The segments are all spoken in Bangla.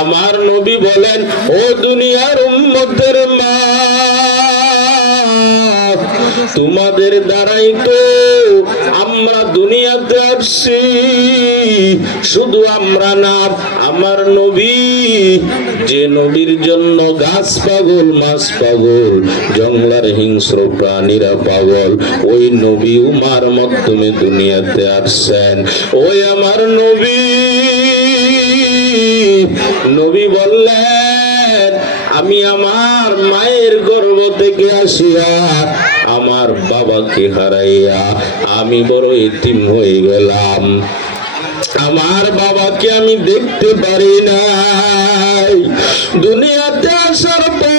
আমার নবী বলেন, ও দুনিয়ার উম্মতের মা, তোমাদের দ্বারাই তো আমরা দুনিয়াতে আসছি। শুধু আমরা না, আমার নবী, যে নবীর জন্য গাছ পাগল, মাছ পাগল, জঙ্গলার হিংস্র প্রাণীরা পাগল, ওই নবী উমার মাধ্যমে দুনিয়াতে আসছেন। ওই আমার নবী নবী বললেন, আমি আমার মায়ের গর্ভ থেকে আসিয়া আমার বাবাকে হারাইয়া আমি বড় এতিম হয়ে গেলাম। আমার বাবাকে আমি দেখতে পারি নাই। দুনিয়াতে আসার পর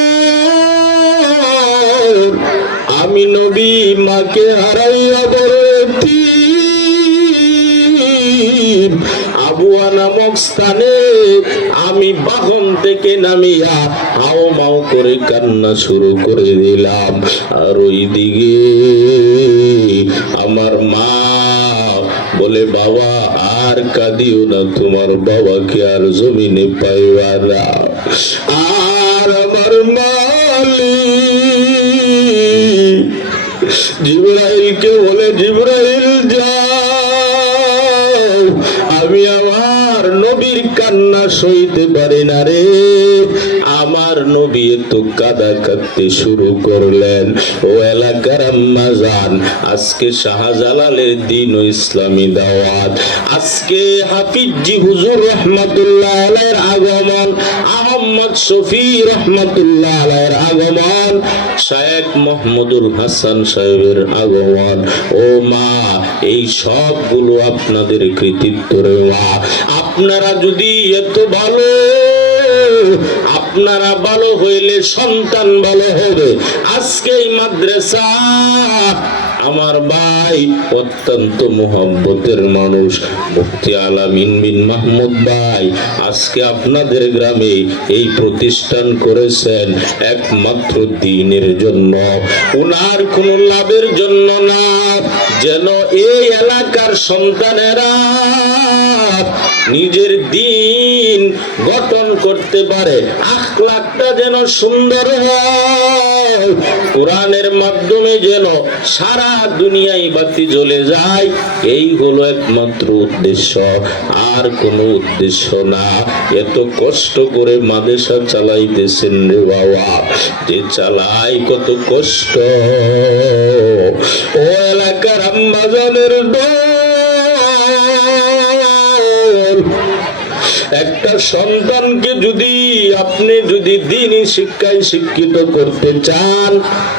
আমি নবী মাকে হারাইয়া বড় এতিম। আমি বাহন থেকে নামিয়া হাও মাও করে কান্না শুরু করে দিলাম। আর ওই দিকে আমার মা বলে, বাবা, আর কাঁদিও না, তোমার বাবাকে আর জমিনে পাইবা না। আর আমার মালিক জিব্রাইলকে বলে, জিব্রাইল সইতে পারি না রে। নবী কাঁদতে শুরু করলেন। ও এলাকার আজকে শাহজালালের দিন ও ইসলামী দাওয়াত। আজকে হাফিজি হুজুর রহমতুল্লাহ আগমন, আহম্মদ শফি আগমন, শায়েখ হাসান সাহেবের আগমন। ও মা, এই সবগুলো আপনাদের কৃতিত্ব রে মা। আপনারা যদি এত ভালো আপনারা ভালো হইলে সন্তান ভালো হবে। আজকে এই মাদ্রাসা, আমার ভাই অত্যন্ত মোহাব্বতের মানুষ, মুফতি আলামিন বিন মাহমুদ ভাই, আজকে আপনাদের গ্রামে এই প্রতিষ্ঠান করেছেন একমাত্র দিনের জন্য। উনার কোনো লাভের জন্য না, যেন এই এলাকার সন্তানেরা নিজের দিন গঠন করতে পারে। যেন সুন্দর হয়, কোরআনের মাধ্যমে যেন সারা দুনিয়ায় বাতি জ্বলে যায়, এই হলো একমাত্র উদ্দেশ্য। আর কোনো উদ্দেশ্য না। এত কষ্ট করে মাদেশা চালাইতেছেন রে বাবা। যে চালাই কত কষ্ট। ও এলাকার আম্বাজানের দল একটা সন্তানকে যদি আপনি যদি দিনই শিক্ষায় শিক্ষিত করতে চান,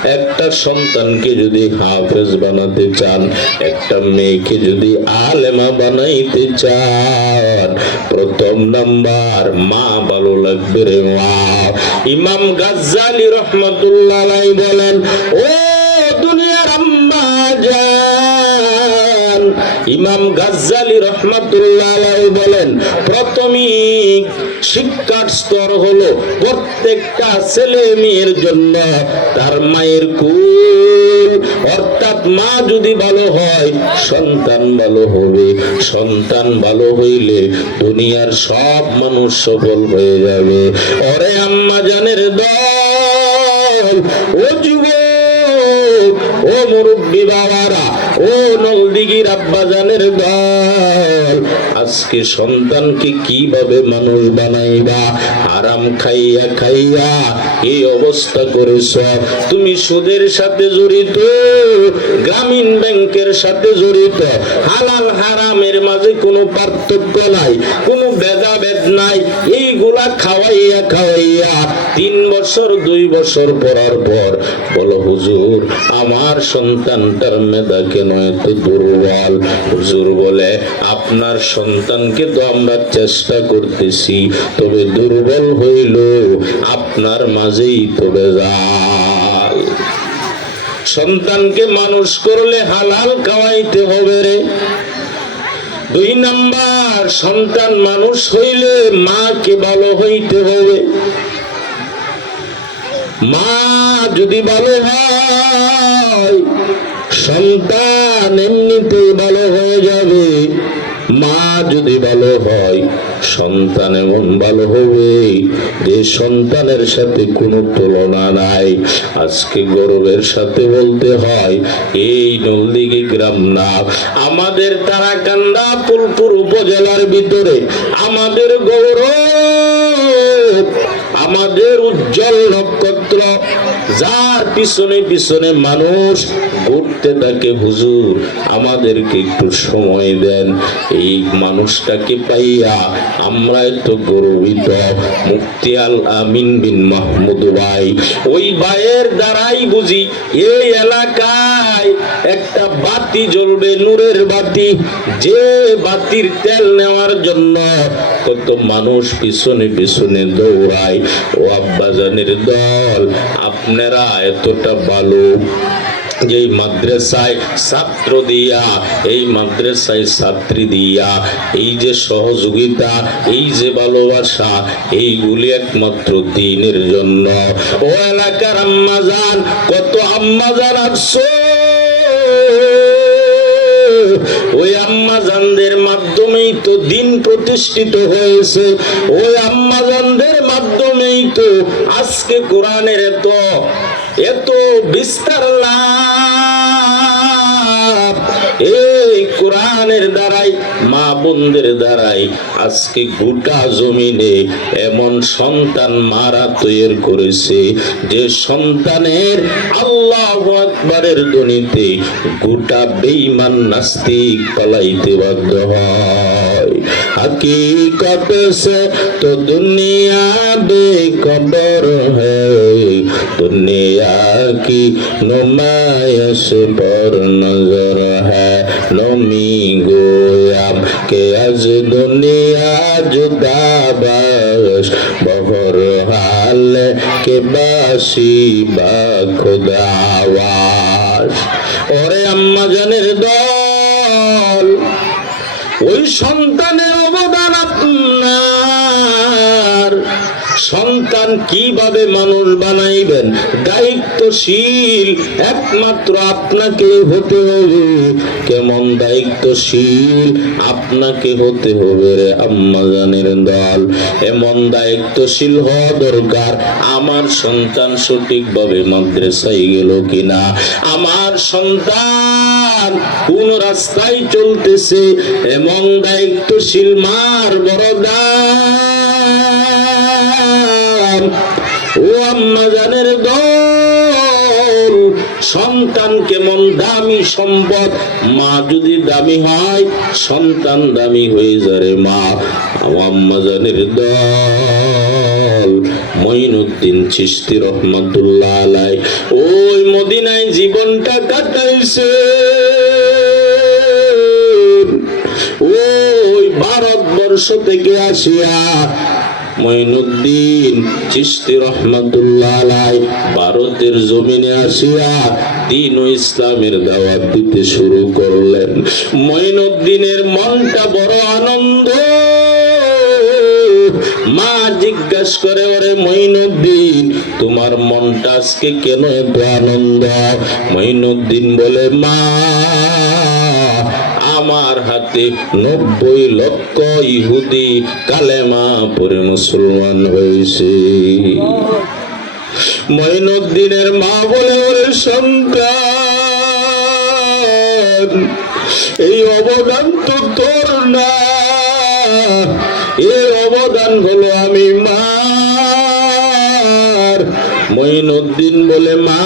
একটা সন্তানকে যদি হাফেজ বানাতে চান, একটা মেয়েকে যদি আলেমা বানাইতে চান, প্রথম নাম্বার মা ভালো লাগবে রে মা। ইমাম গাজ্জালি রহমতুল্লাহ বলেন, ও ইমাম গাজ্জালি রহমাতুল্লাহ বলেন প্রাথমিক শিক্ষার স্তর হলো প্রত্যেকটা ছেলে মেয়ের জন্য তার মায়ের কুল। অর্থাৎ মা যদি ভালো হয়, সন্তান ভালো হবে। সন্তান ভালো হইলে দুনিয়ার সব মানুষ সফল হয়ে যাবে। অরে আম্মা জানের দল ও ও মুরব্বী বাবারা, ও নলদিগির আব্বাজানের দল, আজকে সন্তানকে কীভাবে মানুষ বানাইবা? আরাম খাইয়া খাইয়া এই অবস্থা করেছ। তুমি সুদের সাথে জড়িত, গ্রামীণ ব্যাংকের সাথে জড়িত। হালাল হারামের মাঝে কোনো পার্থক্য নাই। কোনো ভেদাভেদ নাই, এইগুলা খাওয়াইয়া খাওয়াইয়া তিন বছর, দুই বছর পরার পর বলো, হুজুর, আমার সন্তানটার মেধা কেন এত দুর্বল? হুজুর বলে, আপনার সন্তানকে তো আমরা চেষ্টা করতেছি, তবে দুর্বল হইল, আপনার মাঝেই তো বেজাল সন্তানকে মানুষ করলে হালাল খাওয়াইতে হবে রে। দুই নাম্বার, সন্তান মানুষ হইলে মাকে ভালো হইতে হবে। মা যদি ভালো হয়, সন্তান এমনিতেই ভালো হয়ে যাবে। মা যদি ভালো হয়, সন্তান এমন ভালো হবে যে সন্তানের সাথে কোনো তুলনা নাই। আজকে গৌরবের সাথে বলতে হয়, এই নলদিঘি গ্রাম না, আমাদের তারাকান্দা ফুলপুর উপজেলার ভিতরে আমাদের গৌরব আমাদের উজ্জ্বল নক্ষত্র, যার পিছনে পিছনে মানুষ ঘুরতে থাকে, হুজুর, আমাদেরকে একটু সময় দেন। এই মানুষটাকে পাইয়া আমরা এত গর্বিত। মুক্তি আল আমিন বিন মাহমুদ ভাই, ওই ভাইয়ের দ্বারাই বুঝি এই এলাকায় একটা বাতি জ্বলবে, নূরের বাতি। যে বাতির তেল নেওয়ার জন্য কত মানুষ পিছনে পিছনে দৌড়ায়। ও আব্বাজানের দল, আপনারা এতটা ভালো। যেই মাদ্রাসায় ছাত্র দিয়া, এই মাদ্রাসায় ছাত্রী দিয়া, এই যে সহযোগিতা, এই যে ভালোবাসা, এইগুলি একমাত্র দিনের জন্য। ও এলাকার আম্মাজান, কত আম্মাজান আসছো ওই আম্মাজানদের মাধ্যমেই তো দিন প্রতিষ্ঠিত হয়েছে। ওই আম্মাজানদের মাধ্যমেই তো আজকে কোরআনের এত এত বিস্তার লাভ। এই কোরআনের দ্বারাই, মা বোনদের দ্বারাই আজকে গোটা জমিনে এমন সন্তান মারা তৈরি করেছে যে সন্তানের আল্লাহ আকবরের ধ্বনিতে গোটা বেঈমান নাস্তিক পালাইতে বাধ্য হয়। हकीकत से तो दुनिया बेखबर है दुनिया की नुमाइश पर नजर है नमी गोया के अज दुनिया जुदा बस बहर हाल के बासी बा खुदावास और अम्मा जनर दो ওই সন্তানের অবদান আপনার। সন্তান কীভাবে মানুষ বানাইবেন? দায়িত্বশীল, একমাত্র আপনাকে হতে হবে। কেমন দায়িত্বশীল, আপনাকে হতে হবে রে আম্মাজানের দল। এমন দায়িত্বশীল হওয়া দরকার, আমার সন্তান সঠিকভাবে মাদ্রাসায় গেল কিনা? আমার সন্তান কোন রাস্তায় চলতেছে এমন দায়িত্বশীল মার বড় ও আম্মা জানের দল সন্তান কেমন দামি সম্পদ, মা যদি দামি হয়, সন্তান দামি হয়ে যাবে মা। আম্মা জানের দল, মঈনুদ্দিন চিস্তি রহমতুল্লাহ আলাই ওই মদিনায় জীবনটা কাটাইছে। ভারতবর্ষ থেকে ভারতের জমিনে আসিয়া দিন ও ইসলামের দাওয়াত দিতে শুরু করলেন। মঈনুদ্দিনের মনটা বড় আনন্দ। মা জিজ্ঞাস করে, ওরে মঈনুদ্দিন তোমার মনটা আজকে কেন এত আনন্দ? মঈনুদ্দিন বলে, মা আমার হাতে নব্বই লক্ষ ইহুদি কালেমা পরে মুসলমান হয়েছে। মঈনুদ্দিনের মা বলে ওরে সন্তান, এই অবদান তো তোর না এই অবদান হলো আমি মার। মঈনুদ্দিন বলে, মা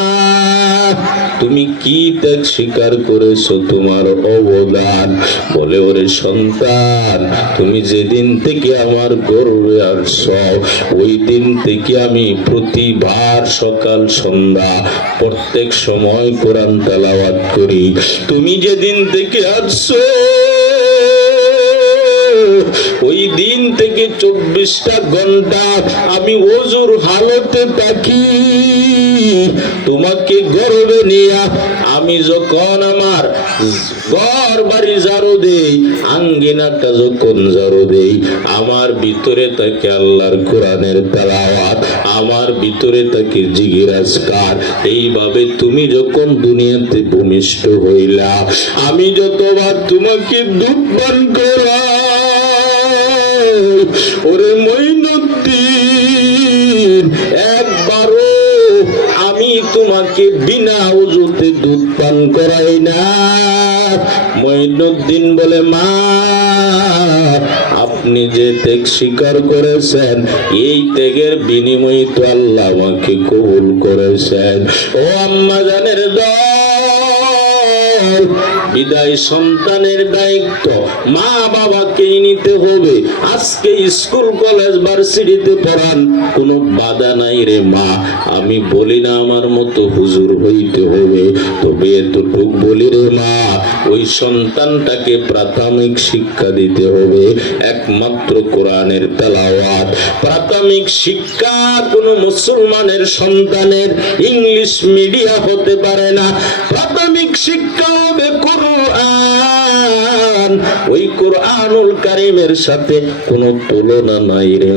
তুমি কি ত্যাগ স্বীকার করেছ তোমার অবদান? বলে, ওরে সন্তান, তুমি যেদিন থেকে আমার গর্বে আসব ওই দিন থেকে আমি প্রতিবার সকাল, সন্ধ্যা, প্রত্যেক সময় কোরআন তেলাওয়াত করি। তুমি যেদিন থেকে আসছো ওই দিন থেকে চব্বিশটা ঘণ্টা আমি ওজুর হালতে থাকি। তোমাকে গর্বে নিয়া আমি যখন আমার ঘর বাড়ি ঝাড়ু দেই, আঙ্গিনাটা যখন ঝাড়ু দেই, আমার ভিতরে থাকে আল্লাহর কোরআনের তেলাওয়াত, আমার ভিতরে থাকে জিগিরাজকার এইভাবে তুমি যখন দুনিয়াতে ভূমিষ্ঠ হইলা, আমি যতবার তোমাকে দুধ করাই ওরে মইনুদ্দিন, একবারও আমি তোমাকে বিনা উজুতে দুধ পান করাই না। মইনুদ্দিন বলে, মা, আপনি যে ত্যাগ স্বীকার করেছেন, এই ত্যাগের বিনিময়ে তো আল্লাহ আমাকে কবুল করেছেন। ও আম্মা জানের দল, বিদায় সন্তানের দায়িত্ব মা বাবাকেই নিতে হবে। আজকে স্কুল, কলেজ, ভার্সিটিতে পড়ান। কোনো বাধা নাই রে মা। আমি বলি না আমার মতো হুজুর হইতে হবে। তবে এতটুক বলি রে মা, ওই সন্তানটাকে প্রাথমিক শিক্ষা দিতে হবে। একমাত্র কোরআনের তেলাওয়াত। প্রাথমিক শিক্ষা কোনো মুসলমানের সন্তানের ইংলিশ মিডিয়া হতে পারে না। প্রাথমিক শিক্ষা হবে কোরআন ওই কোরআনুল কারিমের সাথে কোনো তুলনা নাই রে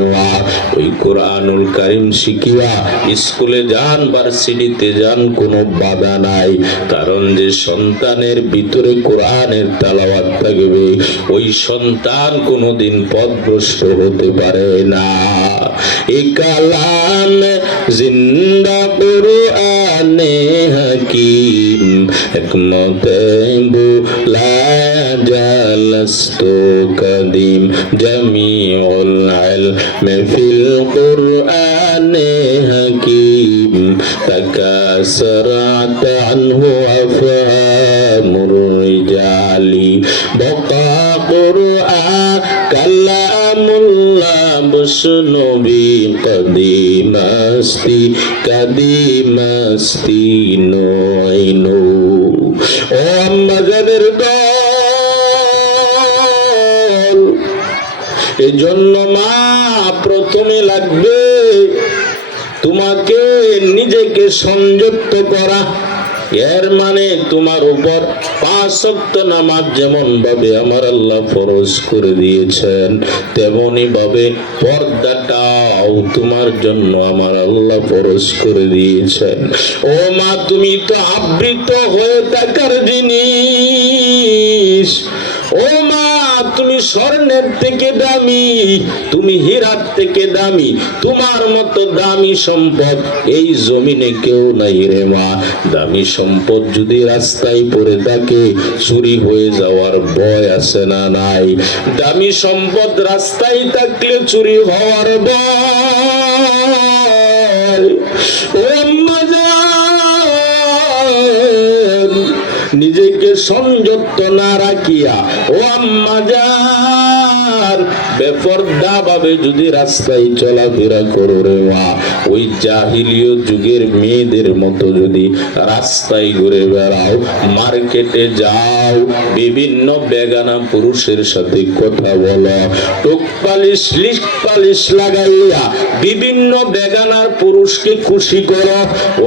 ওই কোরআনুল কারিম শিখিয়া স্কুলে যান, ভার্সিটিতে যান, কোনো বাধা নাই। কারণ যে সন্তানের ভিতরে কোরআনের তালাওয়াত থাকবে, ওই সন্তান কোনোদিন পথভ্রষ্ট হতে পারে না। এ কালাম জিন্দা কোরআনে হাকিম, একমতে বুলা জালস্তু কদিম জামিউল ইলম ফিল কোরআনে হাকিম تكاثرت عنه أفهام الرجال بقى قرآن كلام الله بشنبي قديم استي قديم استي نوعينو ও আমাদের দল এজন্য মা, প্রথমে লাগবে তোমাকে নিজেকে সংযুক্ত করা। এর মানে তোমার উপর পাঁচ নামাজ যেমন ভাবে আমার আল্লাহ ফরজ করে দিয়েছেন তেমনি ভাবে পর্দাটাও তোমার জন্য আমার আল্লাহ ফরজ করে দিয়েছেন। ও মা, তুমি তো আবৃত হয়ে থাকার জিনিস। ও মা তুমি স্বর্ণের থেকে দামি, তুমি হীরার থেকে দামি, তোমার মতো দামি সম্পদ এই জমিনে কেউ নাই রে মা। দামি সম্পদ যদি রাস্তায় পড়ে থাকে, চুরি হয়ে যাওয়ার ভয় আছে না নাই। দামি সম্পদ রাস্তায় থাকলে চুরি হওয়ার ভয়। নিজেকে সংযুক্ত না রাখিয়া, ও যান বেপর্দা ভাবে যদি রাস্তায় চলাফেরা করো রে মা, ওই জাহিলীয় যুগের মেয়েদের মতো যদি রাস্তায় ঘুরে বেড়াও, মার্কেটে যাও, বিভিন্ন বেগানা পুরুষের সাথে কথা বলো টোক পালিশ লিক পালিশ লাগাইয়া, বিভিন্ন বেগানার পুরুষকে খুশি করো,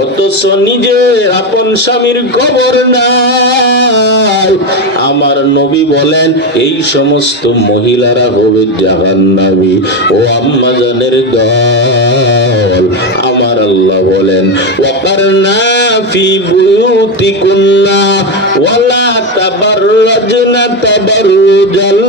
অথচ নিজের আপন স্বামীর খবর নাই। আমার নবী বলেন, এই সমস্ত মহিলারা হবে জাহান্নামী, ও আম্মাজানের দল। আমার আল্লাহ বলেন, ওয়াকারনা ফি বুয়ুতিকুন্না ওয়ালা তাবাররাজনা তাবাররুজাল